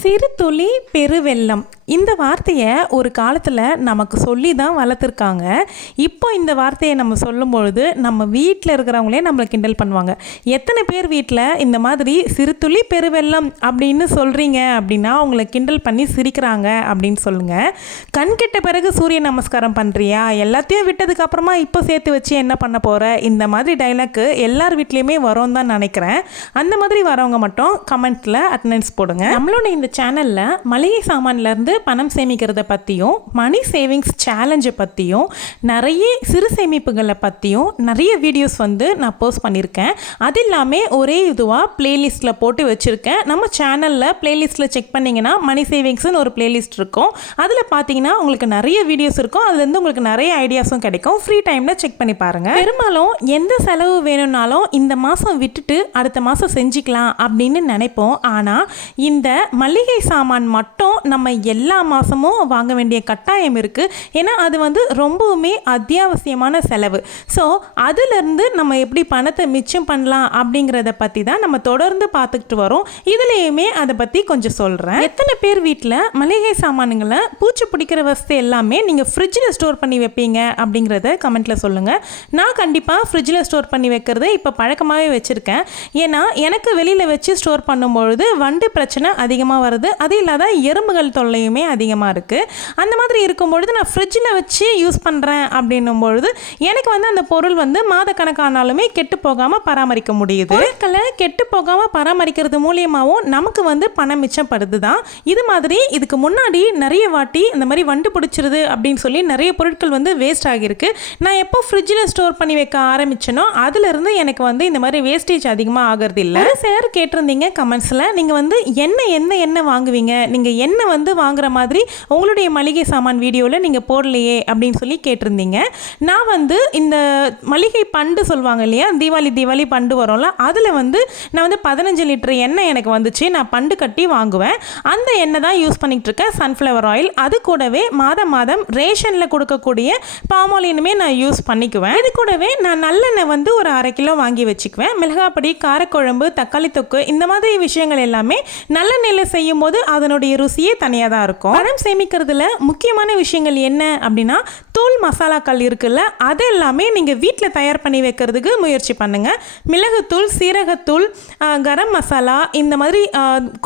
சிறு துளி பெருவெள்ளம் இந்த வார்த்தையை ஒரு காலத்தில் நமக்கு சொல்லி தான் வளர்த்துருக்காங்க. இப்போ இந்த வார்த்தையை நம்ம சொல்லும் பொழுது நம்ம வீட்டில் இருக்கிறவங்களே நம்மளை கிண்டல் பண்ணுவாங்க. எத்தனை பேர் வீட்டில் இந்த மாதிரி சிறு துளி பெருவெள்ளம் அப்படின்னு சொல்கிறீங்க அப்படின்னா அவங்கள கிண்டல் பண்ணி சிரிக்கிறாங்க அப்படின்னு சொல்லுங்கள் கண் கெட்ட பிறகு சூரிய நமஸ்காரம் பண்ணுறியா எல்லாத்தையும் விட்டதுக்கப்புறமா இப்போ சேர்த்து வச்சு என்ன பண்ண போகிற இந்த மாதிரி டைலாக்கு எல்லார் வீட்லேயுமே வரும் தான் நினைக்கிறேன். அந்த மாதிரி வரவங்க மட்டும் கமெண்ட்டில் அட்டண்டன்ஸ் போடுங்க. நம்மளோட இந்த சேனலில் மளிகை சாமான்லேருந்து பணம் சேமிக்கிறத பற்றியும் மணி சேவிங்ஸ் சேலஞ்சை பற்றியும் நிறைய சிறு சேமிப்புகளை பற்றியும் நிறைய வீடியோஸ் வந்து நான் போஸ்ட் பண்ணியிருக்கேன். அது இல்லாமல் ஒரே இதுவாக பிளேலிஸ்ட்டில் போட்டு வச்சுருக்கேன். நம்ம சேனலில் பிளேலிஸ்ட்டில் செக் பண்ணிங்கன்னா மணி சேவிங்ஸ்னு ஒரு பிளேலிஸ்ட் இருக்கும். அதில் பார்த்தீங்கன்னா உங்களுக்கு நிறைய வீடியோஸ் இருக்கும். அதுலேருந்து உங்களுக்கு நிறைய ஐடியாஸும் கிடைக்கும். ஃப்ரீ டைமில் செக் பண்ணி பாருங்கள் பெரும்பாலும் எந்த செலவு வேணும்னாலும் இந்த மாதம் விட்டுட்டு அடுத்த மாதம் செஞ்சுக்கலாம் அப்படின்னு நினைப்போம். ஆனால் இந்த மளிகை சாமான் மட்டும் நம்ம எல்லா எல்லா மாதமும் வாங்க வேண்டிய கட்டாயம் இருக்குது ஏன்னா அது வந்து ரொம்பவுமே அத்தியாவசியமான செலவு. ஸோ அதுலேருந்து நம்ம எப்படி பணத்தை மிச்சம் பண்ணலாம் அப்படிங்கிறத பற்றி தான் நம்ம தொடர்ந்து பார்த்துக்கிட்டு வரோம். இதுலேயுமே அதை பற்றி கொஞ்சம் சொல்கிறேன் எத்தனை பேர் வீட்டில் மளிகை சாமானுங்களை பூச்சி பிடிக்கிற வசதி எல்லாமே நீங்கள் ஃப்ரிட்ஜில் ஸ்டோர் பண்ணி வைப்பீங்க அப்படிங்கிறத கமெண்ட்டில் சொல்லுங்கள் நான் கண்டிப்பாக ஃப்ரிட்ஜில் ஸ்டோர் பண்ணி வைக்கிறது இப்போ பழக்கமாகவே வச்சுருக்கேன். ஏன்னா எனக்கு வெளியில் வச்சு ஸ்டோர் பண்ணும்பொழுது வண்டு பிரச்சனை அதிகமாக வருது. அது இல்லாத எறும்புகள் தொல்லையும் அதிகமாக இருக்குது அந்த மாதிரி இருக்கும்பொழுது நான் ஃப்ரிட்ஜில் வச்சு யூஸ் பண்ணுறேன் அப்படின்னும் பொழுது எனக்கு வந்து அந்த பொருள் வந்து மாதக்கணக்கானாலுமே கெட்டு போகாமல் பராமரிக்க முடியுது. பொருட்களை கெட்டு போகாமல் பராமரிக்கிறது மூலியமாகவும் நமக்கு வந்து பணம் மிச்சப்படுது தான் இது மாதிரி இதுக்கு முன்னாடி நிறைய வாட்டி இந்த மாதிரி வண்டு பிடிச்சிருது அப்படின்னு சொல்லி நிறைய பொருட்கள் வந்து வேஸ்ட் ஆகியிருக்கு. நான் எப்போ ஃப்ரிட்ஜில் ஸ்டோர் பண்ணி வைக்க ஆரம்பிச்சனோ அதுலேருந்து எனக்கு வந்து இந்த மாதிரி வேஸ்டேஜ் அதிகமாக ஆகிறது இல்லை சார் கேட்டிருந்தீங்க கமெண்ட்ஸில் நீங்கள் வந்து என்ன என்ன என்ன வாங்குவீங்க? நீங்கள் என்ன வந்து வாங்க வாங்குற மாதிரி உங்களுடைய மளிகை சாமான் வீடியோவில் நீங்கள் போடலையே அப்படின்னு சொல்லி கேட்டிருந்தீங்க. நான் வந்து இந்த மளிகை பண்டு சொல்லுவாங்க இல்லையா தீபாவளி தீபாவளி பண்டு வரும்ல அதில் வந்து நான் வந்து பதினஞ்சு லிட்டர் எண்ணெய் எனக்கு வந்துச்சு நான் பண்டு கட்டி வாங்குவேன். அந்த எண்ணெய் தான் யூஸ் பண்ணிகிட்டு இருக்கேன் சன்ஃப்ளவர் ஆயில். அது கூடவே மாதம் மாதம் ரேஷனில் கொடுக்கக்கூடிய பாமாலினுமே நான் யூஸ் பண்ணிக்குவேன். இது கூடவே நான் நல்லெண்ணெய் வந்து ஒரு அரை கிலோ வாங்கி வச்சுக்குவேன். மிளகாப்பொடி காரக்குழம்பு தக்காளி தொக்கு இந்த மாதிரி விஷயங்கள் எல்லாமே நல்லெண்ணெயில் செய்யும்போது அதனுடைய ருசியே தனியாக தான் இருக்கும். பணம் சேமிக்கிறதுல முக்கியமான விஷயங்கள் என்ன அப்படின்னா தூள் மசாலாக்கள் இருக்குல்ல அது எல்லாமே நீங்கள் வீட்டில் தயார் பண்ணி வைக்கிறதுக்கு முயற்சி பண்ணுங்கள் மிளகுத்தூள் சீரகத்தூள் கரம் மசாலா இந்த மாதிரி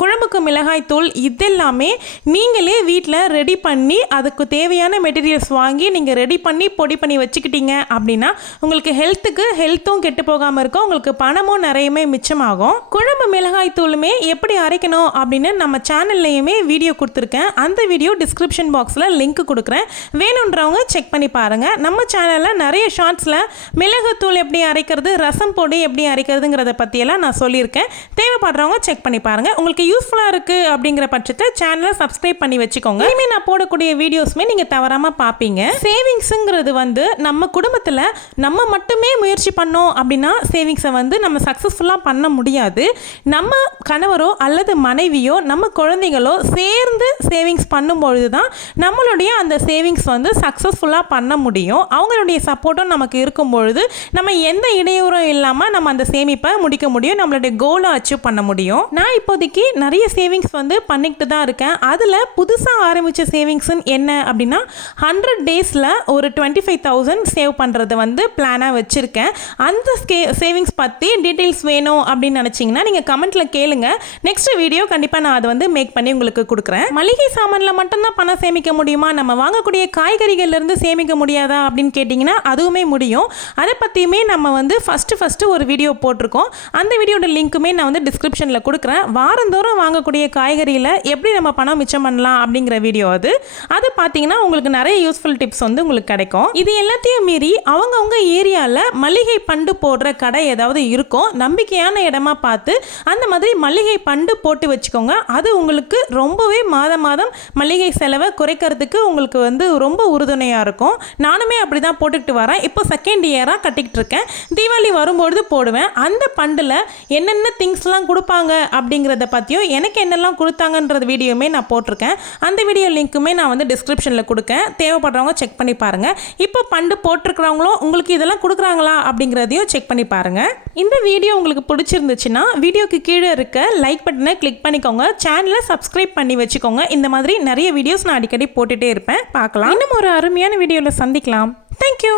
குழம்புக்கு மிளகாய் தூள் இதெல்லாமே நீங்களே வீட்டில் ரெடி பண்ணி அதுக்கு தேவையான மெட்டீரியல்ஸ் வாங்கி நீங்கள் ரெடி பண்ணி பொடி பண்ணி வச்சுக்கிட்டீங்க அப்படின்னா உங்களுக்கு ஹெல்த்துக்கு ஹெல்த்தும் கெட்டு போகாமல் இருக்கும். உங்களுக்கு பணமும் நிறையமே மிச்சமாகும். குழம்பு மிளகாய் தூளுமே எப்படி அரைக்கணும் அப்படின்னு நம்ம சேனல்லையுமே வீடியோ கொடுத்துருக்கேன். அந்த வீடியோ டிஸ்கிரிப்ஷன் பாக்ஸில் லிங்க் கொடுக்குறேன். வேணுன்றவங்க செக் செக் பண்ணி பாருங்கள் நம்ம சேனலில் நிறைய ஷார்ட்ஸில் மிளகுத்தூள் எப்படி அரைக்கிறது ரசம் பொடி எப்படி அரைக்கிறதுங்கிறத பற்றியெல்லாம் நான் சொல்லியிருக்கேன். தேவைப்படுறவங்க செக் பண்ணி பாருங்கள் உங்களுக்கு யூஸ்ஃபுல்லாக இருக்குது அப்படிங்கிற பட்சத்தை சேனலை சப்ஸ்கிரைப் பண்ணி வச்சுக்கோங்க. இனிமேல் நான் போடக்கூடிய வீடியோஸுமே நீங்கள் தவறாமல் பார்ப்பீங்க சேவிங்ஸுங்கிறது வந்து நம்ம குடும்பத்தில் நம்ம மட்டுமே முயற்சி பண்ணோம் அப்படின்னா சேவிங்ஸை வந்து நம்ம சக்ஸஸ்ஃபுல்லாக பண்ண முடியாது. நம்ம கணவரோ அல்லது மனைவியோ நம்ம குழந்தைகளோ சேர்ந்து சேவிங்ஸ் பண்ணும்பொழுது தான் நம்மளுடைய அந்த சேவிங்ஸ் வந்து சக்ஸஸ்ஃபுல்லாக பண்ண முடியும். அவங்களுடைய சப்போர்ட்டும் நமக்கு இருக்கும் பொழுது நம்ம எந்த இடையூறும் இல்லாமல் நம்ம அந்த சேமிப்பை முடிக்க முடியும் நம்மளுடைய கோலை அச்சீவ் பண்ண முடியும். நான் இப்போதைக்கு நிறைய சேவிங்ஸ் வந்து பண்ணிக்கிட்டு தான் இருக்கேன். அதில் புதுசாக ஆரம்பித்த சேவிங்ஸ்னு என்ன அப்படின்னா ஹண்ட்ரட் டேஸில் ஒரு டுவெண்ட்டி ஃபைவ் தௌசண்ட் சேவ் பண்ணுறது வந்து பிளானாக வச்சுருக்கேன். அந்த ஸ்கே சேவிங்ஸ் பற்றி டீட்டெயில்ஸ் வேணும் அப்படின்னு நினச்சிங்கன்னா நீங்கள் கமெண்ட்டில் கேளுங்க. நெக்ஸ்ட் வீடியோ கண்டிப்பாக நான் அதை வந்து மேக் பண்ணி உங்களுக்கு கொடுக்குறேன். மளிகை சாமானில் மட்டும்தான் பணம் சேமிக்க முடியுமா? நம்ம வாங்கக்கூடிய காய்கறிகள்லேருந்து சேமிக்க முடியாதா அப்படின்னு கேட்டிங்கன்னா அதுவுமே முடியும். அதை பற்றியுமே நம்ம வந்து ஃபஸ்ட்டு ஃபஸ்ட்டு ஒரு வீடியோ போட்டிருக்கோம். அந்த வீடியோட லிங்க்குமே நான் வந்து டிஸ்கிரிப்ஷனில் கொடுக்குறேன். வாரந்தோறும் வாங்கக்கூடிய காய்கறியில் எப்படி நம்ம பணம் மிச்சம் பண்ணலாம் அப்படிங்கிற வீடியோ அது. அது பார்த்தீங்கன்னா உங்களுக்கு நிறைய யூஸ்ஃபுல் டிப்ஸ் வந்து உங்களுக்கு கிடைக்கும். இது எல்லாத்தையும் மீறி அவங்கவுங்க ஏரியாவில் மளிகை பண்டு போடுற கடை ஏதாவது இருக்கும் நம்பிக்கையான இடமா பார்த்து அந்த மாதிரி மளிகை பண்டு போட்டு வச்சுக்கோங்க. அது உங்களுக்கு ரொம்பவே மாதம் மாதம் மளிகை செலவை குறைக்கிறதுக்கு உங்களுக்கு வந்து ரொம்ப உறுதுணையாக இருக்கும். நானுமே அப்படி தான் போட்டுக்கிட்டு வரேன். இப்போ செகண்ட் இயராக கட்டிக்கிட்டு இருக்கேன். தீபாவளி வரும்பொழுது போடுவேன். அந்த பண்டில் என்னென்ன திங்ஸ்லாம் கொடுப்பாங்க அப்படிங்கிறத பற்றியும் எனக்கு என்னெல்லாம் கொடுத்தாங்கன்றது வீடியோமே நான் போட்டிருக்கேன். அந்த வீடியோ லிங்க்குமே நான் வந்து டிஸ்கிரிப்ஷனில் கொடுக்கேன். தேவைப்படுறவங்க செக் பண்ணி பாருங்கள் இப்போ பண்டு போட்டிருக்கிறவங்களும் உங்களுக்கு இதெல்லாம் கொடுக்குறாங்களா அப்படிங்கிறதையும் செக் பண்ணி பாருங்கள் இந்த வீடியோ உங்களுக்கு பிடிச்சிருந்துச்சுன்னா வீடியோக்கு கீழே இருக்க லைக் பட்டனை கிளிக் பண்ணிக்கோங்க. சேனலை சப்ஸ்கிரைப் பண்ணி வச்சுக்கோங்க. இந்த மாதிரி நிறைய வீடியோஸ் நான் அடிக்கடி போட்டுகிட்டே இருப்பேன். பார்க்கலாம். இன்னும் ஒரு அருமையான வீடியோவில் சந்திக்கலாம். தேங்க்யூ